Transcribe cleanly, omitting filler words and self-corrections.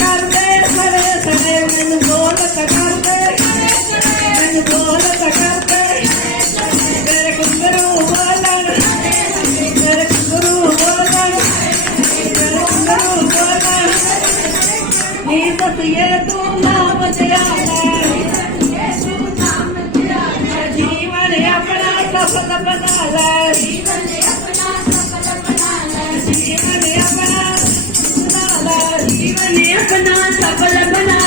ਕਰਦੇ ਸੜੇ ਸੜੇ ਮੈਨੂੰ ਬੋਲਤ ਕਰਦੇ ਮੈਨੂੰ ਬੋਲਤ ਕਰਦੇ ਤੇਰੇ ਕੁੰਗਰੂ ਬੋਲਣ ਤੇਰੇ ਕੁੰਗਰੂ ਬੋਲਣ ਤੇਰੇ ਕੁੰਗਰੂ ਬੋਲਣ ਨੀ ਦਸੀਏ ਤੂੰ ਨਾਮ ਜਿਆਦਾ जीवन अपना सफल बना ले जीवन अपना सफल बना ले जीवन अपना सफल बना